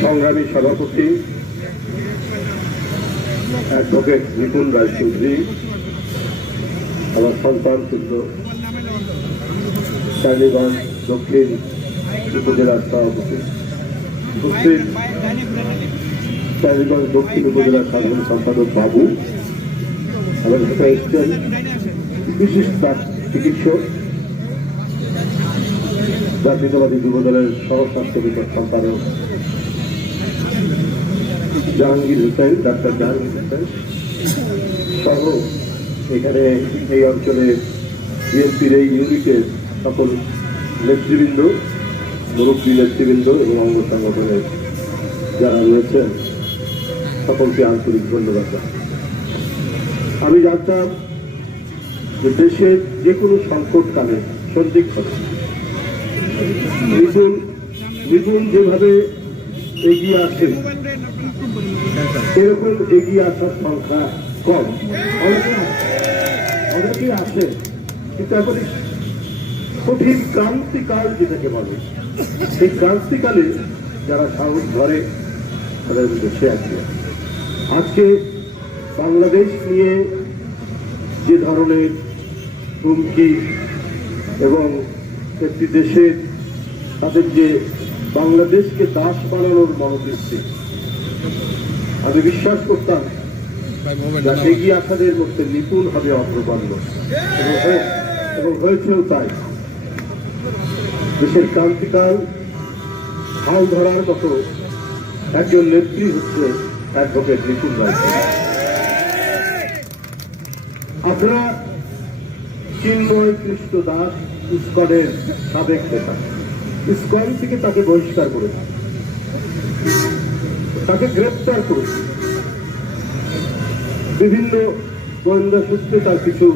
সংগ্রামী সভাপতি অ্যাডভোকেট নিপুণ রায় চৌধুরী আমার সন্তান টালিগঞ্জ দক্ষিণ উপজেলার সভাপতি উপস্থিত দক্ষিণ উপজেলার সাধারণ সম্পাদক বাবু এবং এসছেন বিশিষ্ট চিকিৎসক, জাতীয়তাবাদী যুব দলের সহ বিভাগ সম্পাদক জাহাঙ্গীর হোসেন, ডাক্তার জাহাঙ্গীর হোসেন সহ এখানে এই অঞ্চলে বিএনপির এই ইউনিটের সকল নেতৃবৃন্দ মুরব্বী নেতৃবৃন্দ এবং অঙ্গ সংগঠনের যারা রয়েছেন সকলকে আন্তরিক ধন্যবাদ আমি জানতাম যে দেশের যে কোনো সংকটকালে সন্দিগ্ধতা নিপুণ নিপুণ যেভাবে এগিয়ে আসে এরকম এগিয়ে আসার সংখ্যা কম। অনেকে অনেকেই আসে কিন্তু এখন কঠিন ক্রান্তিকাল যেটাকে বলে সেই ক্রান্তিকালে যারা সাহস ধরে, তাদের সে আছে। আজকে বাংলাদেশ নিয়ে যে ধরনের হুমকি এবং একটি দেশের তাদের যে বাংলাদেশকে দাস বানানোর মনোবৃত্তি আমি বিশ্বাস করতাম এগিয়ে আসাদের মধ্যে নিপুণ হবে অগ্রগণ্য। এবং হয়ে- এবং হয়েছেও তাই। দেশের ক্রান্তিকাল হাল ধরার মতো একজন নেত্রী হচ্ছে অ্যাডভোকেট নিপুণ রায়। আপনারা চিন্ময় কৃষ্ণ দাস ইস্কনের সাবেক নেতা। ইস্কন থেকে তাকে বহিষ্কার করেছে। তাকে গ্রেপ্তার করেছে। বিভিন্ন গোয়েন্দা সূত্রে তার কিছু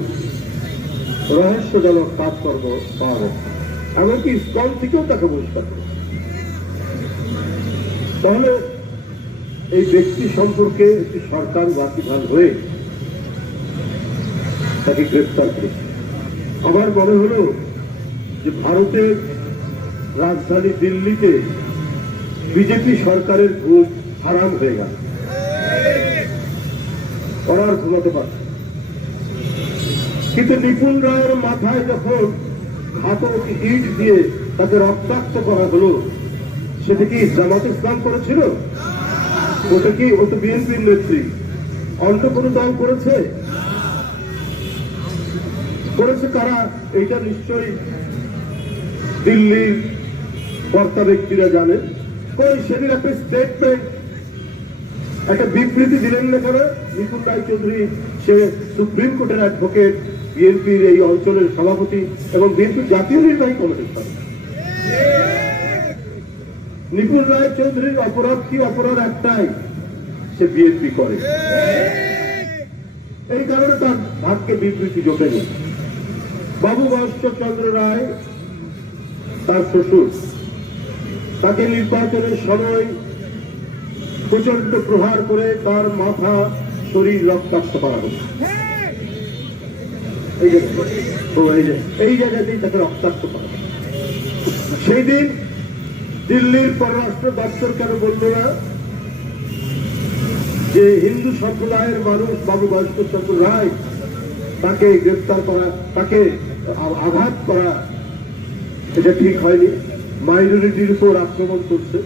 রহস্যজনক কাজকর্ম পাওয়া গেছে। এমনকি স্কল থেকেও তাকে বহিষ্কার করেছে। তাহলে এই ব্যক্তি সম্পর্কে একটি সরকার বাতিধান হয়ে তাকে গ্রেপ্তার করেছে। আমার মনে হলো যে ভারতের রাজধানী দিল্লিতে বিজেপি সরকারের ঘুম হারাম হয়ে গেল। ওরা আর ঘুমাতে পারছে কিন্তু নিপুণ রায়ের মাথায় যখন ঘাতক ইট দিয়ে তাকে রক্তাক্ত করা হলো। সেটা কি জামাত ইসলাম করেছিল? ওটা কি ও তো বিএনপির নেত্রী। অন্য কোনো দল করেছে? করেছে কারা? এইটা নিশ্চয়ই দিল্লির কর্তা ব্যক্তিরা জানে। কই, সেদিন একটা স্টেটমেন্ট একটা বিবৃতি দিলেন না কেন? নিপুণ রায় চৌধুরী, সে সুপ্রিম কোর্টের অ্যাডভোকেট বিএনপির এই অঞ্চলের সভাপতি এবং বিএনপির জাতীয় নির্বাহী কমিটির সভাপতি। নিপুণ রায় চৌধুরীর অপরাধ কি অপরাধ একটাই? সে বিএনপি করে। এই কারণে তার ভাগ্যে বিবৃতি জোটেনি। বাবু চন্দ্র রায়, তার শ্বশুর, তাকে নির্বাচনের সময় প্রচণ্ড প্রহার করে তার মাথা শরীর রক্তাক্ত করা হলো। সেই দিন দিল্লির পররাষ্ট্র দপ্তর কেন বলল না যে হিন্দু সম্প্রদায়ের মানুষ, বাবু চন্দ্র রায়, তাকে গ্রেপ্তার করা, তাকে আঘাত করা, এটা ঠিক হয়নি। মাইনরিটির উপর আক্রমণ করছে।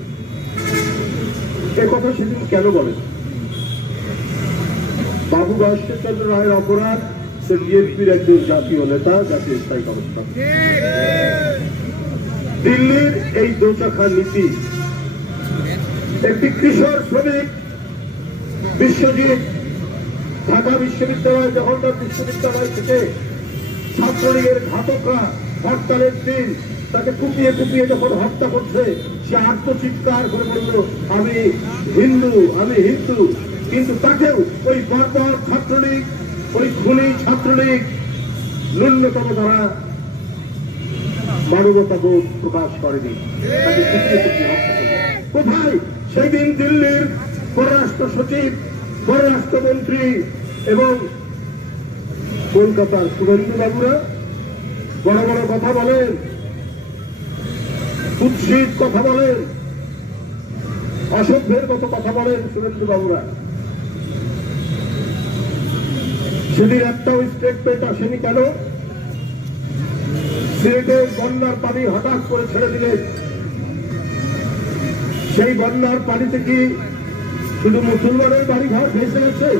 এ কথা সেদিন কেন বলেন? বাবু চন্দ্র রায়ের অপরাধ সে বিএনপির একজন জাতীয় নেতা জাতীয় স্থায়ী অবস্থা দিল্লির এই দোচাখা নীতি, একটি কিশোর শ্রমিক বিশ্বজিৎ, ঢাকা বিশ্ববিদ্যালয় জগন্নাথ বিশ্ববিদ্যালয় থেকে ছাত্রলীগের ঘাতকরা হরতালের দিন তাকে কুপিয়ে কুপিয়ে যখন হত্যা করছে, সে আত্মচিৎকার করে বলল, আমি হিন্দু আমি হিন্দু। কিন্তু তাকেও ওই বর্বর ছাত্রলীগ ওই খুনি ছাত্রলীগ ন্যূনতম তারা মানবতা বোধ প্রকাশ করেনি। তাকে কুপিয়ে কুপিয়ে সেই দিন দিল্লির পররাষ্ট্র সচিব, পররাষ্ট্রমন্ত্রী এবং কলকাতার শুভেন্দু বাবুরা বড় বড় কথা বলেন, কুৎসিত কথা বলেন, অসভ্যের মতো কথা বলেন শুভেন্দু বাবুরা সেদিন একটাও স্টেটমেন্ট আসেনি কেন? সিলেটে বন্যার পানি হঠাৎ করে ছেড়ে দিলেন সেই বন্যার পানিতে কি শুধু মুসলমানের বাড়ি ঘর ভেসে গেছে?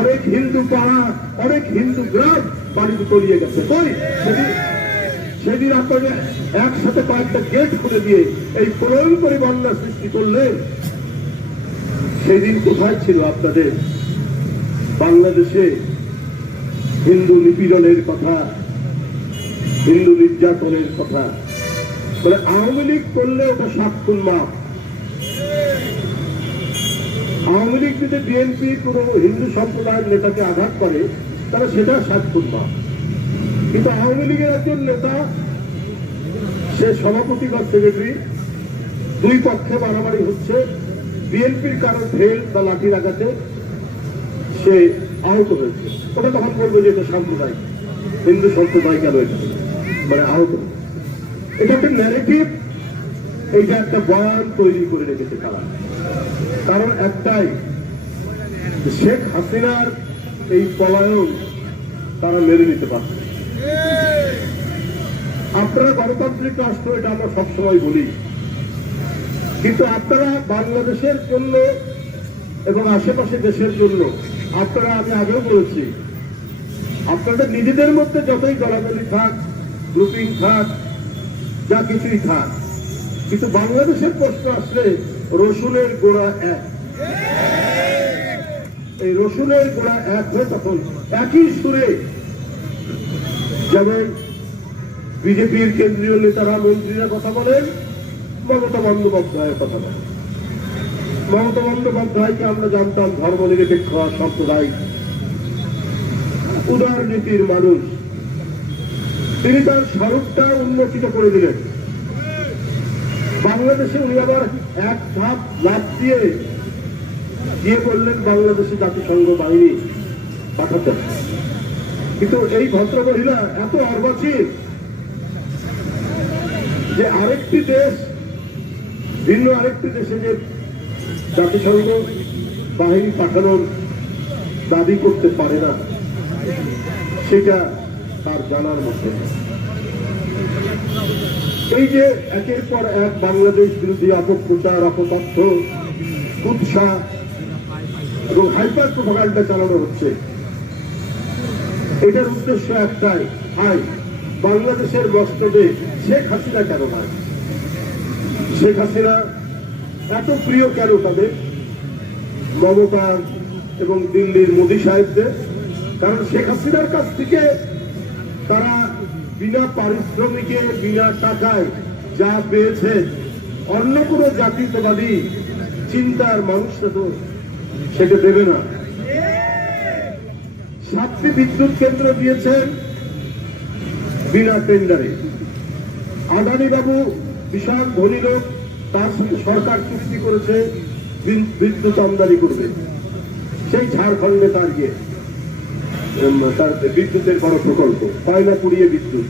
অনেক হিন্দু পাড়া, অনেক হিন্দু গ্রাম পানিতে তলিয়ে গেছে। কই? সেদিন সেদিন আপনাকে একসাথে কয়েকটা গেট খুলে দিয়ে এই প্রলয়ঙ্করী বন্যা সৃষ্টি করলেন সেদিন কোথায় ছিল আপনাদের? বাংলাদেশে হিন্দু নিপীড়নের কথা, হিন্দু নির্যাতনের কথা। মানে আওয়ামী লীগ করলে ওটা সাতক্ষণ মাপ। আওয়ামী লীগ যদি বিএনপি কোনো হিন্দু সম্প্রদায়ের নেতাকে আঘাত করে, তাহলে সেটা সাতক্ষণ মাপ। কিন্তু আওয়ামী লীগের একজন নেতা, সে সভাপতি বা সেক্রেটারি, দুই পক্ষে মারামারি হচ্ছে। বিএনপির কারণ ফেল বা লাঠির আঘাতে সে আহত হয়েছে। ওটা তখন বলব যে এটা সাম্প্রদায়িক হিন্দু সম্প্রদায় কেন এটা? মানে আহত। এটা একটা ন্যারেটিভ এইটা একটা বয়ান তৈরি করে রেখেছে তারা। কারণ একটাই, শেখ হাসিনার এই পলায়ন তারা মেনে নিতে পারছে আপনারা গণতান্ত্রিক রাষ্ট্র, এটা আমরা সবসময় বলি। কিন্তু আপনারা বাংলাদেশের জন্য এবং আশেপাশে দেশের জন্য, আপনারা আমি আগেও বলেছি আপনাদের নিজেদের মধ্যে যতই দলাদলি থাক গ্রুপিং থাক, যা কিছুই থাক, কিন্তু বাংলাদেশের প্রশ্ন আসলে রসুনের গোড়া এক। এই রসুনের গোড়া এক হয়ে তখন একই সুরে যেমন বিজেপির কেন্দ্রীয় নেতারা মন্ত্রীরা কথা বলেন, মমতা বন্দ্যোপাধ্যায়ের কথা বলেন। মমতা বন্দ্যোপাধ্যায়কে আমরা জানতাম ধর্ম নিরপেক্ষ সাম্প্রদায়িক উদার নীতির মানুষ। তিনি তার স্বরূপটা উন্মোচিত করে দিলেন। বাংলাদেশে উনি আবার এক ধাপ লাভ দিয়ে দিয়ে বললেন, বাংলাদেশে জাতিসংঘ বাহিনী পাঠাতেন কিন্তু এই ভদ্র মহিলা এত অর্বাচীন যে আরেকটি দেশ, ভিন্ন আরেকটি দেশে যে জাতিসংঘ বাহিনী পাঠানোর দাবি করতে পারে না। সেটা তার জানার মধ্যে এই যে একের পর এক বাংলাদেশ বিরোধী অপপ্রচার, অপতথ্য উৎসাহ এবং হাইপার প্রোপাগান্ডা চালানো হচ্ছে। এটার উদ্দেশ্য একটাই হাই বাংলাদেশের মস্তবে শেখ হাসিনা কেন নয় শেখ হাসিনা এত প্রিয় কেন তাদের? মমতার এবং দিল্লির মোদী সাহেবদের কারণ শেখ হাসিনার কাছ থেকে তারা বিনা পারিশ্রমিকে, বিনা টাকায় যা পেয়েছে, অন্য কোনো জাতীয়তাবাদী চিন্তার মানুষরা তো সেটা দেবে না। সাতটি বিদ্যুৎ কেন্দ্র দিয়েছেন বিনা টেন্ডারে। আদানি বাবু বিশাল ধনী লোক, তার সাথে সরকার চুক্তি করেছে বিদ্যুৎ আমদানি করবে। সেই ঝাড়খণ্ডে তার গিয়ে। তার বিদ্যুতের বড় প্রকল্প, কয়লা পুড়িয়ে বিদ্যুৎ।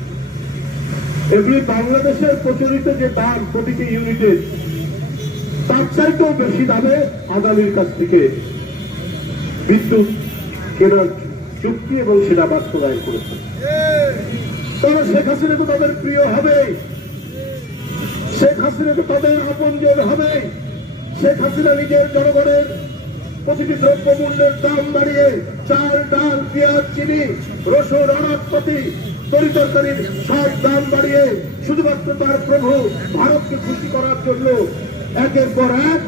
এগুলি বাংলাদেশের প্রচলিত যে দাম প্রতিটি ইউনিটের তার চাইতেও বেশি দামে আদানির কাছ থেকে বিদ্যুৎ কেনার চুক্তি এবং সেটা বাস্তবায়ন করেছে। তবে শেখ হাসিনা তো তাদের প্রিয় হবে শেখ হাসিনা তো তাদের আপনজন হবে শেখ হাসিনা নিজের জনগণের প্রতিটি দ্রব্য মূল্যের দাম বাড়িয়ে চাল, ডাল, পেঁয়াজ, চিনি, রসুন, আনাজপাতি তরিতরকারির সব দাম বাড়িয়ে শুধুমাত্র তার প্রভু ভারতকে খুশি করার জন্য একের পর এক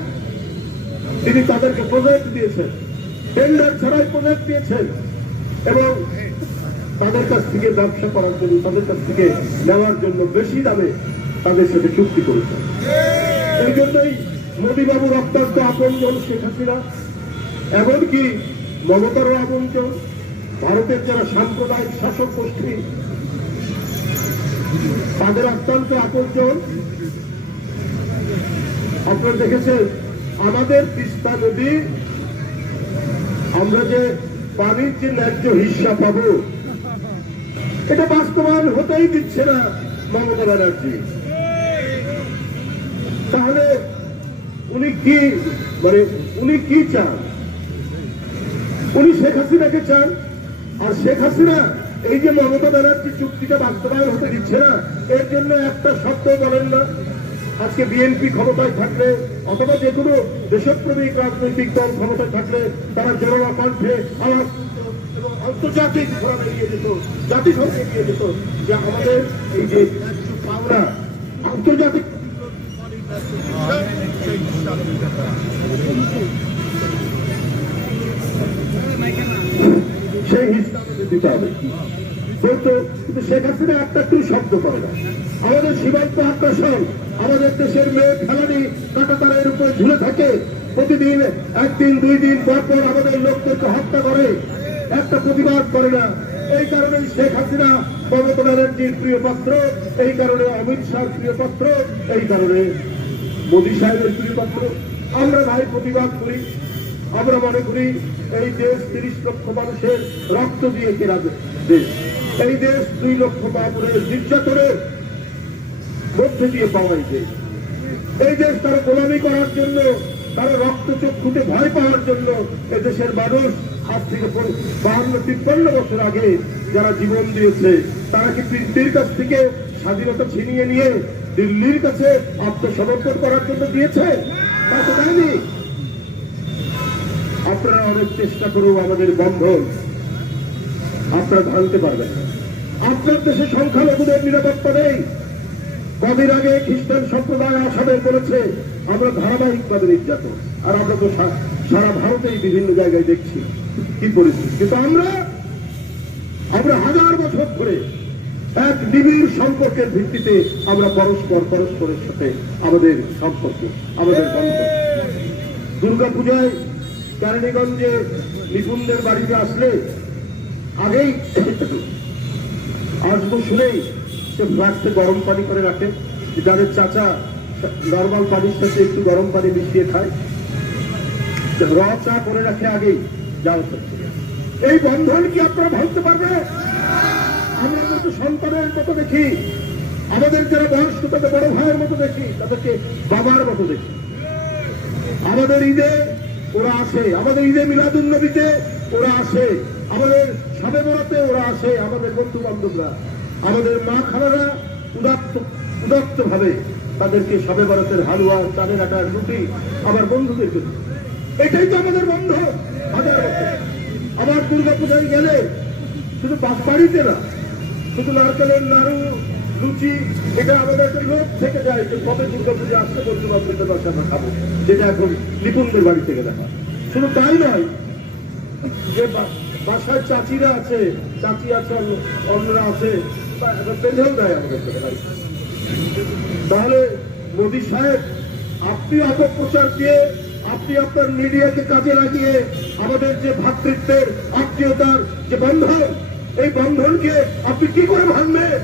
তিনি তাদেরকে প্রজেক্ট দিয়েছেন। টেন্ডার ছাড়াই প্রজেক্ট দিয়েছেন এবং তাদের কাছ থেকে ব্যবসা করার জন্য, তাদের কাছ থেকে নেওয়ার জন্য বেশি দামে তাদের সাথে চুক্তি করেছেন। এই জন্যই মোদীবাবুর অত্যন্ত আপনজন শেখ হাসিনা। এমনকি মমতারও আপনজন ভারতের যারা সাম্প্রদায়িক শাসক গোষ্ঠী, তাদের অত্যন্ত আপনজন। আপনারা দেখেছেন, আমাদের তিস্তা নদী, আমরা যে পানির যে ন্যায্য হিস্সা পাবো, এটা বাস্তবায়ন হতেই দিচ্ছে না মমতা ব্যানার্জি। তাহলে উনি কি মানে উনি কি চান? উনি শেখ হাসিনাকে চান। আর শেখ হাসিনা এই যে মমতা ব্যানার্জি চুক্তিটা বাস্তবায়ন হতে দিচ্ছে না, এর জন্য একটা শব্দ বলেন না। আজকে বিএনপি ক্ষমতায় থাকলে অথবা যে কোনো দেশপ্রেমিক রাজনৈতিক দল ক্ষমতায় থাকলে তারা জনগণ কণ্ঠে আওয়াজ এবং আন্তর্জাতিক ফোরামে এগিয়ে যেত, জাতিসংঘে এগিয়ে যেত, যে আমাদের এই যে পাওনা, আন্তর্জাতিক শেখ হাসিনা একটা একটু শব্দ ঝুলে থাকে। প্রতিদিন একদিন, দুই দিন পর পর আমাদের লোকদেরকে হত্যা করে। একটা প্রতিবাদ করে না। এই কারণে শেখ হাসিনা মমতা ব্যানার্জির প্রিয় পাত্র, এই কারণে অমিত শাহর প্রিয় পাত্র, এই কারণে মোদী সাহেবের প্রিয় পাত্র। আমরা ভাই প্রতিবাদ করি, আমরা মনে করি এই দেশ তিরিশ লক্ষ মানুষের রক্ত দিয়ে কেনা দেশ। এই দেশ দুই লক্ষ বাবুরের নির্যাতনের মধ্যে দিয়ে পাওয়া এই দেশ। এই দেশ তারা গোলামি করার জন্য, তারা রক্ত চক্ষুতে ভয় পাওয়ার জন্য এদেশের মানুষ আজ থেকে বাহান্ন, তিপ্পান্ন বছর আগে যারা জীবন দিয়েছে, তারা কি পৃথিবীর কাছ থেকে স্বাধীনতা ছিনিয়ে নিয়ে দিল্লির কাছে আত্মসমর্পণ করার জন্য দিয়েছে? তা তো দেয়নি আপনারা অনেক চেষ্টা করুন, আমাদের বন্ধন। আপনারা ভাঙতে পারবেন আপনার দেশে সংখ্যালঘুদের নিরাপত্তা নেই। কদিন আগে খ্রিস্টান সম্প্রদায় আসামের বলেছে, আমরা ধারাবাহিকভাবে নির্যাতন। আর আমরা তো সারা ভারতেই বিভিন্ন জায়গায় দেখছি কি পরিস্থিতি। কিন্তু আমরা আমরা হাজার বছর ধরে এক নিবিড় সম্পর্কের ভিত্তিতে আমরা পরস্পর, পরস্পরের সাথে আমাদের সম্পর্ক, আমাদের দুর্গা পূজায় কেরানীগঞ্জে নিপুণদের বাড়িতে আসলে আগেই আসব শুনেই সে ফ্লাস্কে গরম পানি করে রাখে যাদের চাচা নর্মাল পানির সাথে একটু গরম পানি মিশিয়ে খায় র চা করে রাখে আগেই, যাও এই বন্ধন কি আপনারা ভাবতে পারবে আমরা কিন্তু সন্তানের মতো দেখি, আমাদের যারা বয়স্ক, তাদের বড় ভাইয়ের মতো দেখি, তাদেরকে বাবার মতো দেখি। আমাদের ঈদে ওরা আসে। আমাদের ঈদে মিলাদুল নবীতে ওরা আসে। আমাদের সবে বরাতে ওরা আসে, আমাদের বন্ধু বান্ধবরা আমাদের মা খালারা উদাত্ত উদাত্ত ভাবে তাদেরকে সবে বরাতের হালুয়া, চালের আটার রুটি, আমার বন্ধুদের দিই। এটাই তো আমাদের বন্ধ, হাজার বছর। আবার দুর্গা পূজায় গেলে শুধু বাড়িতে না, শুধু নারকেলের নাড়ু লুচি এটা আমাদের একটা লোক থেকে যায় যে কবে দুর্গা পূজা আসছে বন্ধু বান্ধবদের বাসাটা খাব, যেটা এখন নিপুণদের বাড়ি থেকে দেখা শুধু তাই নয়, যে বাসায় চাচিরা আছে, চাচি আছে অন্যরা আছে তা- বেঁধেও দেয় আমাদের থেকে। তাহলে মোদী সাহেব, আপনি অপপ্রচার দিয়ে, আপনি আপনার মিডিয়াকে কাজে লাগিয়ে আমাদের যে ভ্রাতৃত্বের আত্মীয়তার যে বন্ধন, এই বন্ধনকে আপনি কি করে ভাঙবে